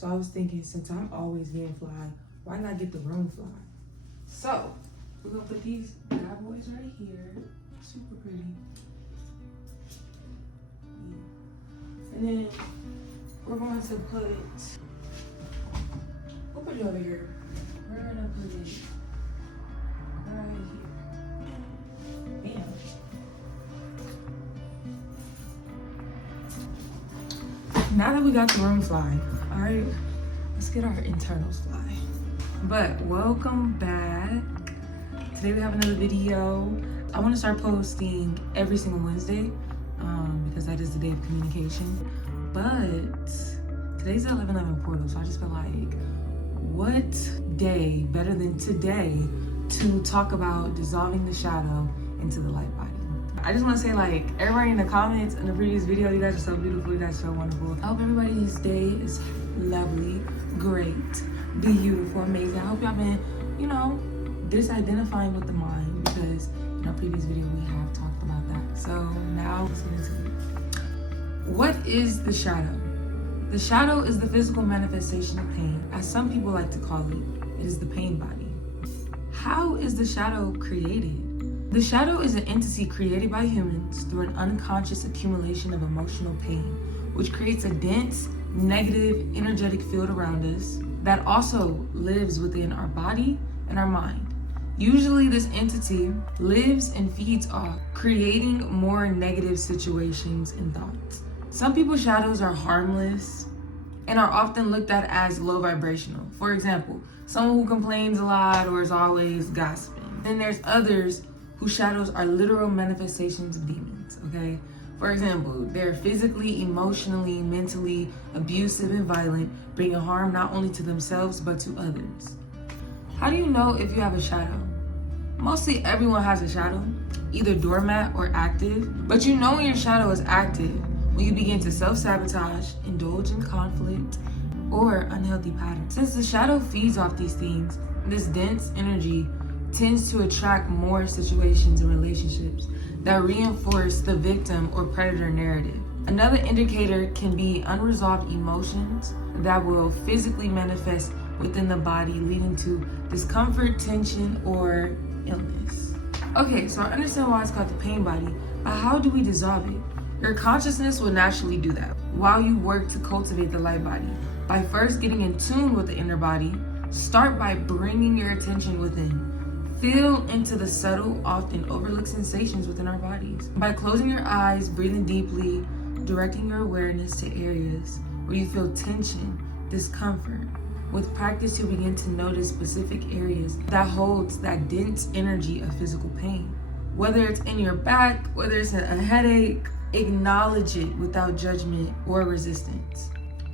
So I was thinking, since I'm always getting fly, why not get the room fly? So we're gonna put these bad boys right here. Super pretty. And then we're going to put, we'll put it over here. We're gonna put it right here. Bam. Now that we got the room fly, all right, let's get our internals fly. But welcome back. Today we have another video. I want to start posting every single Wednesday because that is the day of communication. But today's the 11/11 portal, so I just feel like, what day better than today to talk about dissolving the shadow into the light body? I just want to say, like, everybody in the comments in the previous video, you guys are so beautiful, you guys are so wonderful. I hope everybody's day is lovely, great, beautiful, amazing. I hope y'all been, disidentifying with the mind, because in our previous video we have talked about that. So now let's get into it. What is the shadow? The shadow is the physical manifestation of pain, as some people like to call it. It is the pain body. How is the shadow created? The shadow is an entity created by humans through an unconscious accumulation of emotional pain, which creates a dense, negative, energetic field around us that also lives within our body and our mind. Usually this entity lives and feeds off creating more negative situations and thoughts. Some people's shadows are harmless and are often looked at as low vibrational. For example, someone who complains a lot or is always gossiping. Then there's others whose shadows are literal manifestations of demons, okay? For example, they're physically, emotionally, mentally abusive and violent, bringing harm not only to themselves, but to others. How do you know if you have a shadow? Mostly everyone has a shadow, either dormant or active, but you know when your shadow is active when you begin to self-sabotage, indulge in conflict, or unhealthy patterns. Since the shadow feeds off these things, this dense energy tends to attract more situations and relationships that reinforce the victim or predator narrative. Another indicator can be unresolved emotions that will physically manifest within the body, leading to discomfort, tension, or illness. Okay, so I understand why it's called the pain body, but how do we dissolve it? Your consciousness will naturally do that while you work to cultivate the light body. By first getting in tune with the inner body, start by bringing your attention within. Feel into the subtle, often overlooked sensations within our bodies. By closing your eyes, breathing deeply, directing your awareness to areas where you feel tension, discomfort. With practice, you'll begin to notice specific areas that holds that dense energy of physical pain. Whether it's in your back, whether it's a headache, acknowledge it without judgment or resistance.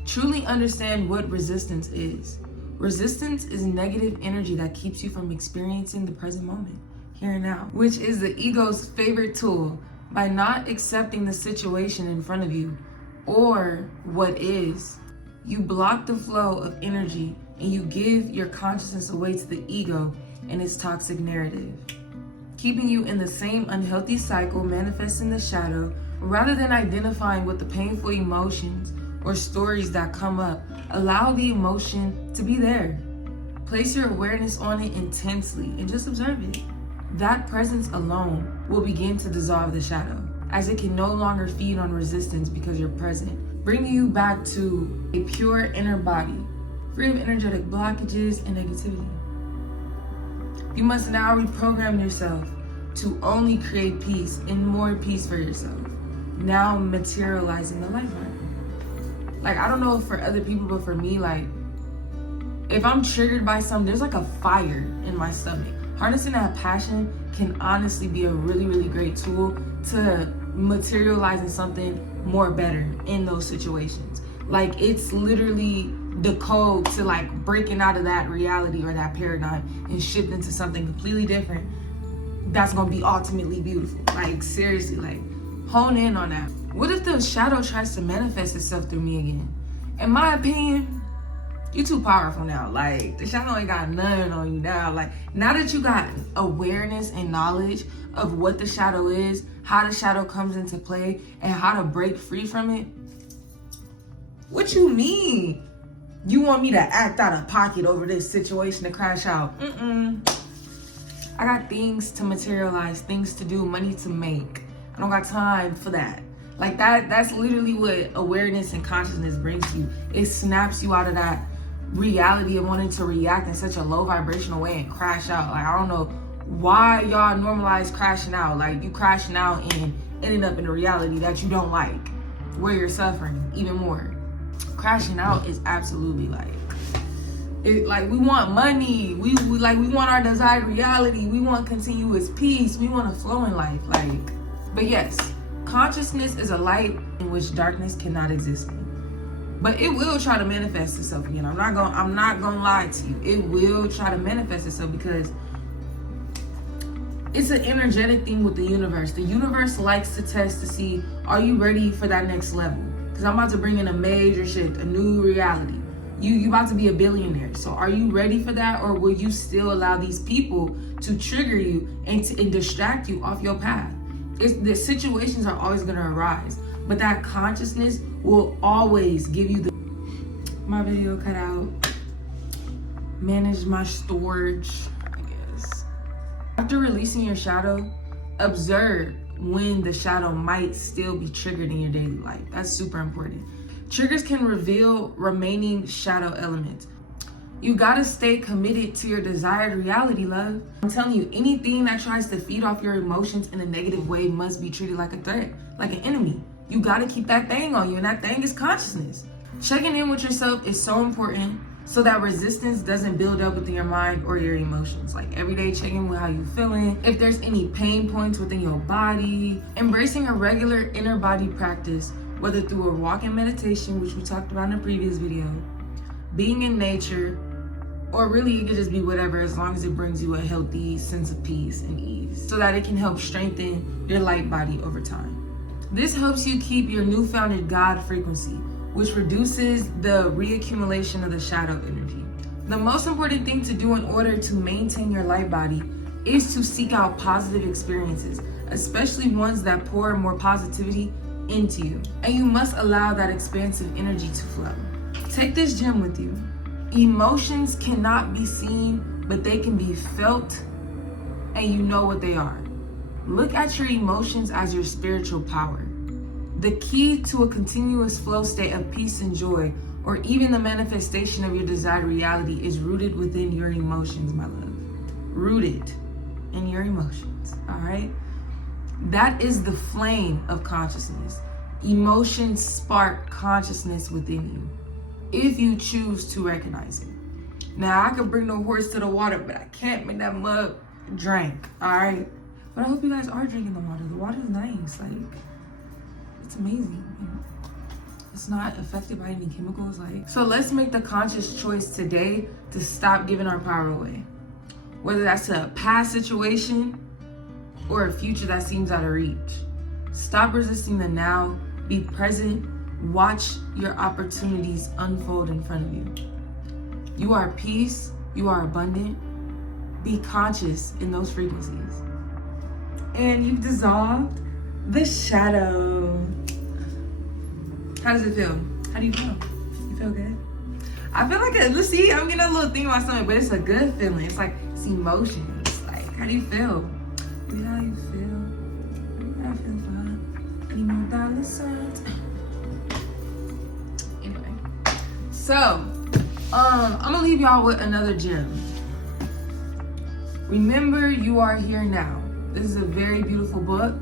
Truly understand what resistance is. Resistance is negative energy that keeps you from experiencing the present moment, here and now, which is the ego's favorite tool. By not accepting the situation in front of you or what is, you block the flow of energy and you give your consciousness away to the ego and its toxic narrative, keeping you in the same unhealthy cycle, manifesting the shadow. Rather than identifying with the painful emotions or stories that come up, allow the emotion to be there. Place your awareness on it intensely and just observe it. That presence alone will begin to dissolve the shadow, as it can no longer feed on resistance because you're present, bringing you back to a pure inner body, free of energetic blockages and negativity. You must now reprogram yourself to only create peace and more peace for yourself. Now materializing the light body. Like, I don't know for other people, but for me, like, if I'm triggered by something, there's like a fire in my stomach. Harnessing that passion can honestly be a really, really great tool to materializing something more better in those situations. Like, it's literally the code to like breaking out of that reality or that paradigm and shift into something completely different that's gonna be ultimately beautiful. Like, seriously, like, hone in on that. What if the shadow tries to manifest itself through me again? In my opinion, you too powerful now. Like, the shadow ain't got nothing on you now. Like, now that you got awareness and knowledge of what the shadow is, how the shadow comes into play, and how to break free from it, what you mean? You want me to act out of pocket over this situation to crash out? I got things to materialize, things to do, money to make. I don't got time for that. Like that's literally what awareness and consciousness brings to you. It snaps you out of that reality of wanting to react in such a low vibrational way and crash out. Like, I don't know why y'all normalize crashing out. Like, you crashing out and ending up in a reality that you don't like, where you're suffering even more. Crashing out is absolutely like, we want money, we want our desired reality, we want continuous peace, we want to flow in life. But yes, consciousness is a light in which darkness cannot exist in. But it will try to manifest itself again. I'm not gonna lie to you. It will try to manifest itself because it's an energetic thing with the universe. The universe likes to test to see, are you ready for that next level? Because I'm about to bring in a major shift, a new reality. You about to be a billionaire. So are you ready for that? Or will you still allow these people to trigger you and distract you off your path? The situations are always gonna arise, but that consciousness will always give you my video cut out, manage my storage, I guess. After releasing your shadow, observe when the shadow might still be triggered in your daily life. That's super important. Triggers can reveal remaining shadow elements. You gotta stay committed to your desired reality, love. I'm telling you, anything that tries to feed off your emotions in a negative way must be treated like a threat, like an enemy. You gotta keep that thing on you, and that thing is consciousness. Checking in with yourself is so important so that resistance doesn't build up within your mind or your emotions. Like, every day checking with how you're feeling, if there's any pain points within your body. Embracing a regular inner body practice, whether through a walk in meditation, which we talked about in a previous video, being in nature, or really it could just be whatever, as long as it brings you a healthy sense of peace and ease, so that it can help strengthen your light body over time. This helps you keep your newfound God frequency, which reduces the reaccumulation of the shadow energy. The most important thing to do in order to maintain your light body is to seek out positive experiences, especially ones that pour more positivity into you. And you must allow that expansive energy to flow. Take this gem with you. Emotions cannot be seen, but they can be felt, and you know what they are. Look at your emotions as your spiritual power. The key to a continuous flow state of peace and joy, or even the manifestation of your desired reality, is rooted within your emotions, my love. Rooted in your emotions, all right? That is the flame of consciousness. Emotions spark consciousness within you, if you choose to recognize it. Now, I could bring the horse to the water, but I can't make that mug drink, all right? But I hope you guys are drinking the water. The water is nice, like, it's amazing. You know? It's not affected by any chemicals. So let's make the conscious choice today to stop giving our power away. Whether that's a past situation or a future that seems out of reach. Stop resisting the now, be present, watch your opportunities unfold in front of you. You are peace, you are abundant. Be conscious in those frequencies. And you've dissolved the shadow. How does it feel? How do you feel? You feel good? I feel like let's see, I'm getting a little thing in my stomach, but it's a good feeling. It's like, it's emotions. Like, how do you feel? How you feel? I feel fine. Any more dollar signs? Anyway, so I'm gonna leave y'all with another gem. Remember, you are here now. This is a very beautiful book,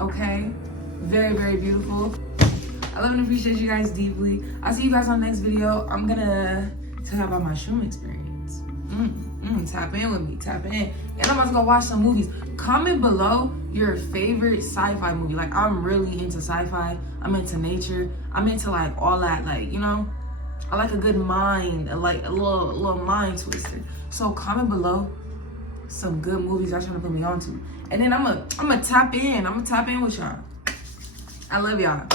okay? Very, very beautiful. I love and appreciate you guys deeply. I'll see you guys on the next video. I'm gonna tell you about my shroom experience. Tap in with me, tap in. And I'm about to go watch some movies. Comment below your favorite sci-fi movie. Like, I'm really into sci-fi. I'm into nature. I'm into like all that, like, you know, I like a good mind, like a little mind twister. So comment below some good movies y'all trying to put me on to. And then I'm gonna tap in. I'm gonna tap in with y'all. I love y'all.